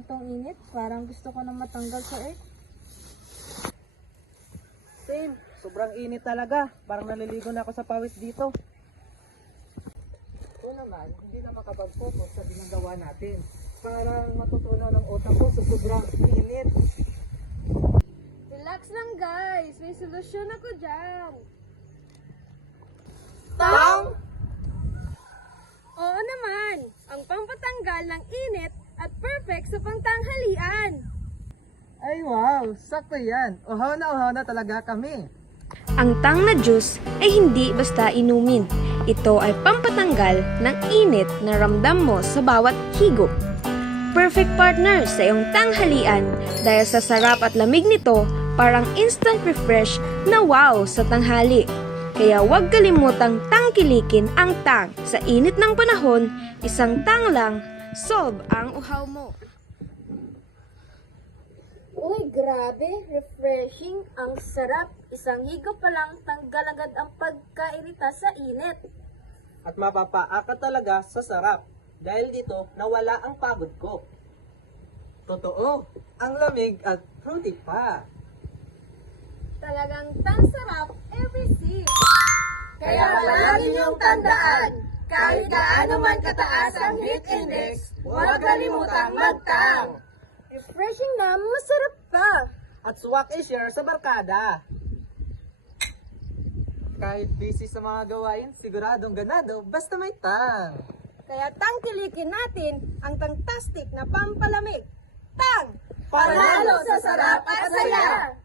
naman tong init. Parang gusto ko na matanggal sa earth. Same, sobrang init talaga. Parang naliligo na ako sa pawis dito. O naman, hindi na makapag-focus sa ginagawa natin. Parang matutunaw ng utak ko sa sobrang init. Relax lang guys, may solusyon ako dyan. Tang! Oo naman, ang pampatanggal ng init at perfect sa pangtanghalian. Ay wow, sakto yan. Uhaw na talaga kami. Ang tang na juice ay hindi basta inumin. Ito ay pampatanggal ng init na ramdam mo sa bawat higop. Perfect partner sa iyong tanghalian dahil sa sarap at lamig nito, parang instant refresh na wow sa tanghali. Kaya huwag kalimutang tangkilikin ang tang. Sa init ng panahon, isang tang lang, solve ang uhaw mo. Uy, grabe, refreshing, ang sarap. Isang higop pa lang, tanggal agad ang pagkairita sa init. At mapapaa ka talaga sa sarap. Dahil dito, nawala ang pagod ko. Totoo, ang lamig at fruity pa. Talagang tang sarap every sip. Kaya palagi niyong tandaan, kahit gaano man kataas ang heat index, huwag kalimutang magtang. Refreshing na, masarap pa. At swak i-share sa barkada. Kahit busy sa mga gawain, siguradong ganado basta may tang. Kaya tangkilikin natin ang tangtastic na pampalamig. Tang! Panalo sa sarap at saya!